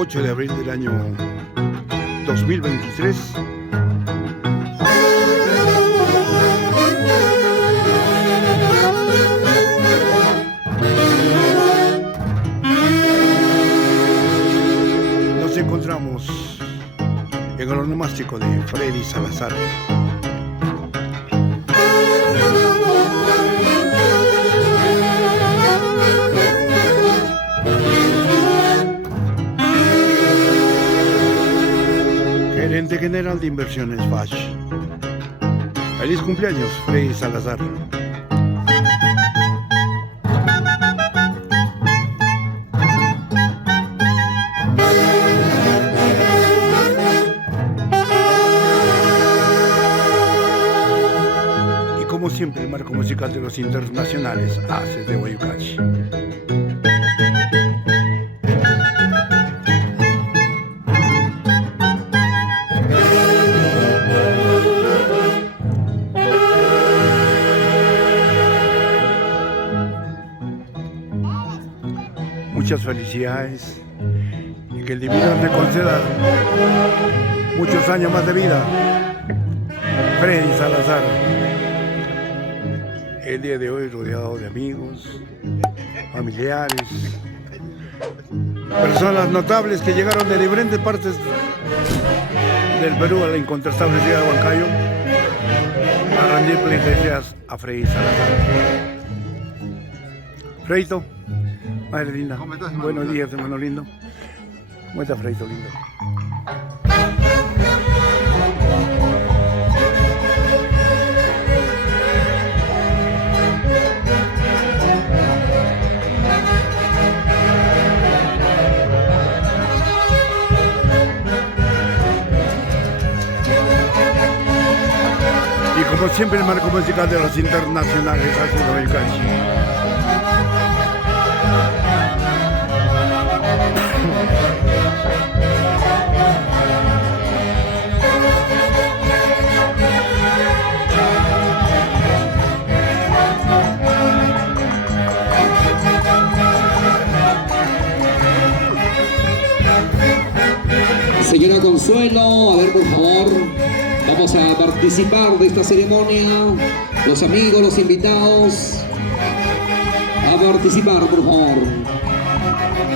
8 de abril del año 2023. Nos encontramos en el onomástico de Freddy Salazar. Gerente General de Inversiones FASH. Feliz cumpleaños, Freddy Salazar. Y como siempre, el marco musical de los internacionales hace de Guayucachi. Muchas felicidades y que el divino te conceda muchos años más de vida. Freddy Salazar, el día de hoy rodeado de amigos, familiares, personas notables que llegaron de diferentes partes del Perú a la incontrastable ciudad de Huancayo a rendir pleitesías a Freddy Salazar. Freito, madre linda, buenos días, hermano lindo. ¿Cómo estás, Freito lindo? Y como siempre, el marco musical de los internacionales hace el Cachi. Señora Consuelo, a ver, por favor, vamos a participar de esta ceremonia. Los amigos, los invitados, a participar, por favor.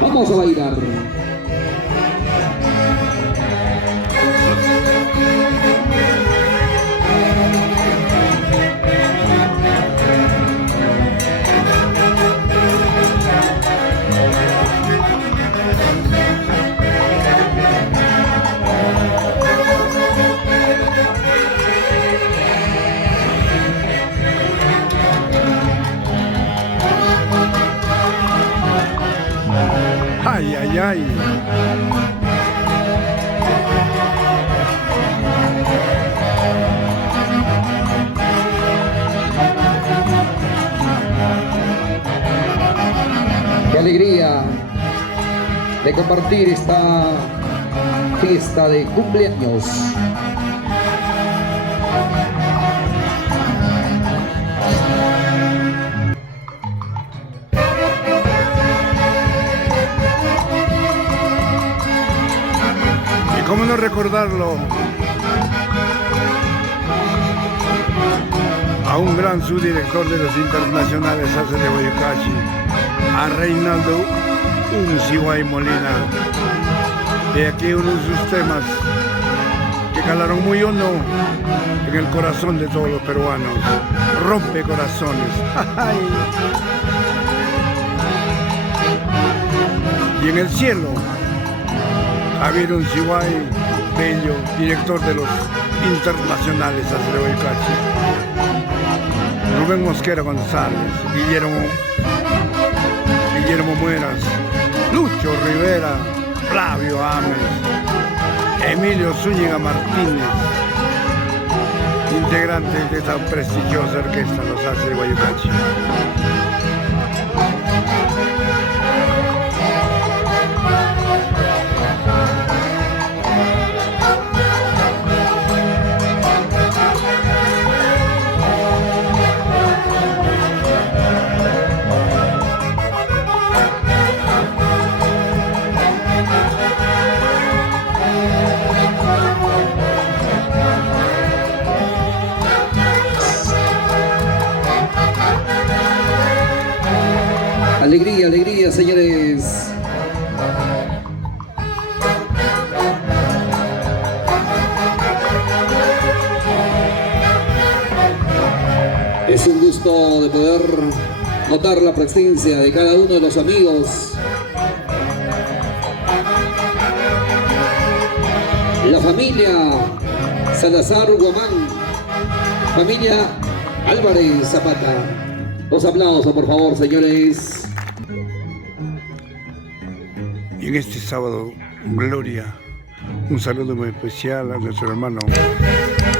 Vamos a bailar. Ay, ay, ay. Qué alegría de compartir esta fiesta de cumpleaños. ¿Cómo no recordarlo? A un gran subdirector de los internacionales hace de Guayucachi, a Reinaldo Unciguay Molina. De aquí uno de sus temas que calaron muy hondo en el corazón de todos los peruanos. Rompe corazones. Y en el cielo, Javier Unciguay Bello, director de los internacionales hace de Guayucachi. Rubén Mosquera González, Guillermo Mueras, Lucho Rivera, Flavio Ames, Emilio Zúñiga Martínez, integrantes de esta prestigiosa orquesta Los Haces de Guayucachi. Alegría, alegría, señores. Es un gusto de poder notar la presencia de cada uno de los amigos. La familia Salazar Guamán, familia Álvarez Zapata. Los aplausos, por favor, señores. Y en este sábado, Gloria, un saludo muy especial a nuestro hermano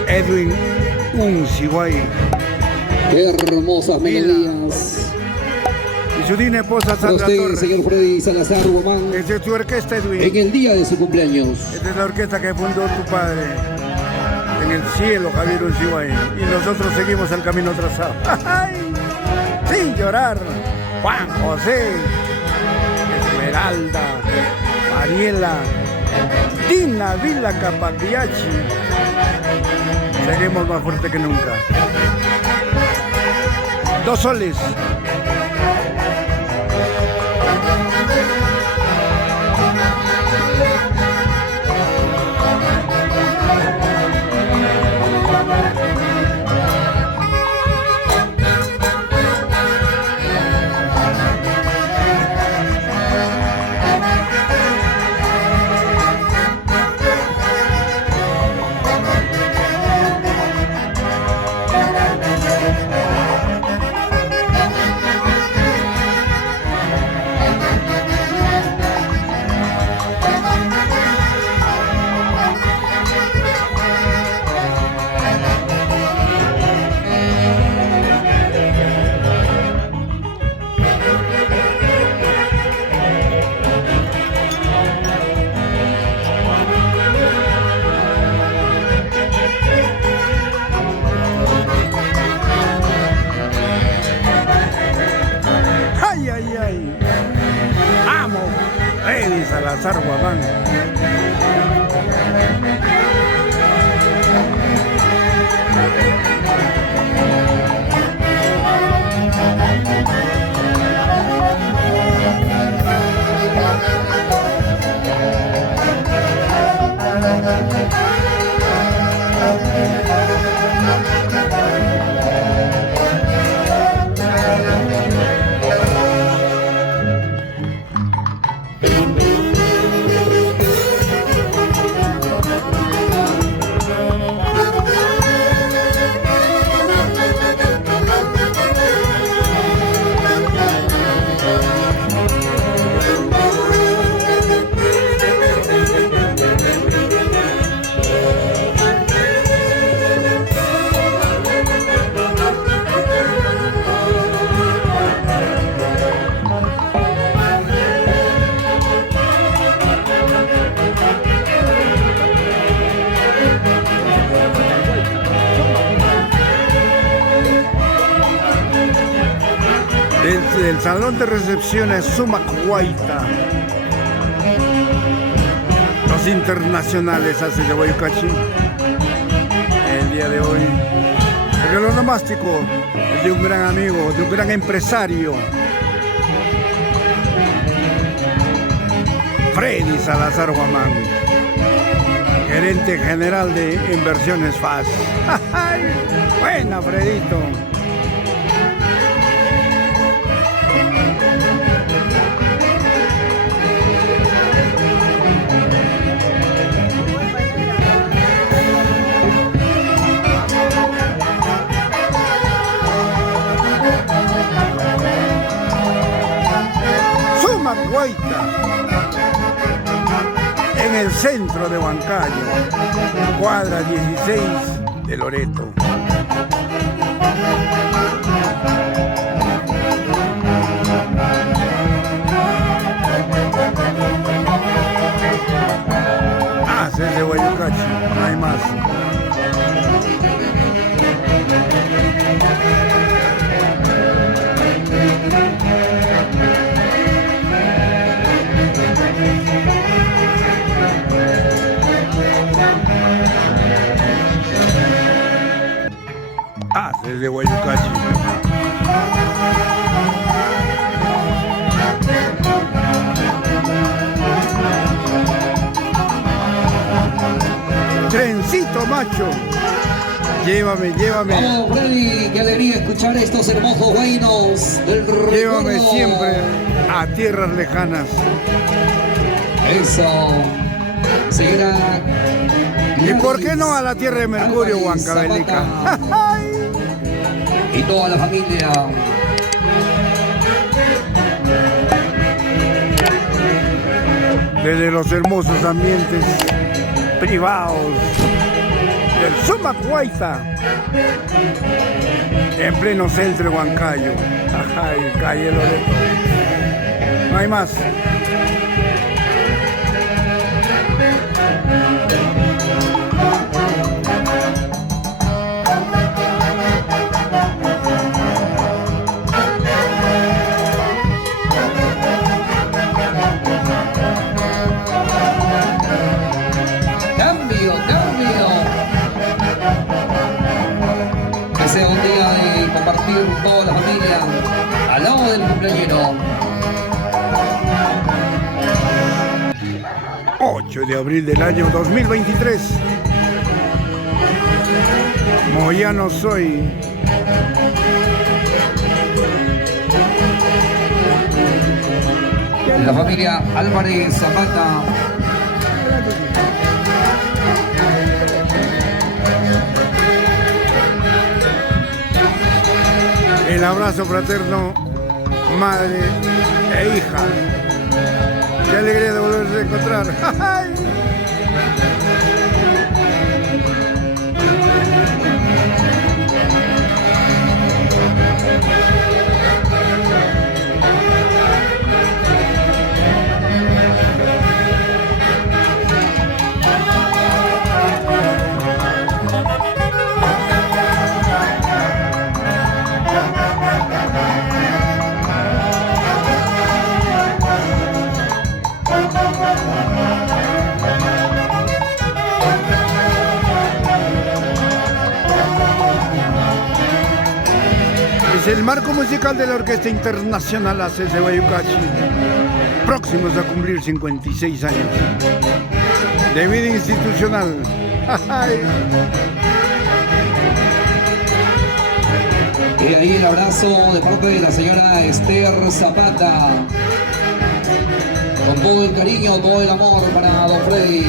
Edwin Unsiguay. Qué hermosas melodías. Y su digna esposa Para Sandra usted, Torres. señor Freddy Salazar Guamán, Esta es tu orquesta, Edwin. en el día de su cumpleaños. Esta es la orquesta que fundó tu padre en el cielo, Javier Unsiguay. Y nosotros seguimos el camino trazado. ¡Ay! Sin llorar, Juan José, Esmeralda, Mariela, Dina Vila Capagliachi. Seguimos más fuerte que nunca. Dos soles. Salazar Guamán. Desde el salón de recepciones Sumacuaita, los internacionales hace de Guayucachi. El día de hoy, el onomástico es de un gran amigo, de un gran empresario, Freddy Salazar Guamán, gerente general de Inversiones FAS. ¡Ay! Buena, Fredito. Sumacuaita, en el centro de Huancayo, cuadra 16 de Loreto. Desde Guayucachi, no hay más. Desde Guayucachi. Camacho. Llévame, llévame. Vamos, Freddy, qué alegría escuchar estos hermosos buenos del Llévame recuerdo. siempre a tierras lejanas. Eso. Señora. ¿Y por qué no a la tierra de Mercurio, Huancavelica? Y toda la familia. Desde los hermosos ambientes privados del Sumacuaita, en pleno centro de Huancayo. Ajá, y calle Loreto. No hay más. Cambio, cambio. Que sea un día de compartir toda la familia al lado del cumpleañero. 8 de abril del año 2023. Moyano soy. La familia Álvarez Zapata. El abrazo fraterno, madre e hija. Qué alegría de volverse a encontrar. Es el marco musical de la Orquesta Internacional ACES de Bayucachi, próximos a cumplir 56 años de vida institucional. Y ahí el abrazo de parte de la señora Esther Zapata. Con todo el cariño, todo el amor para don Freddy.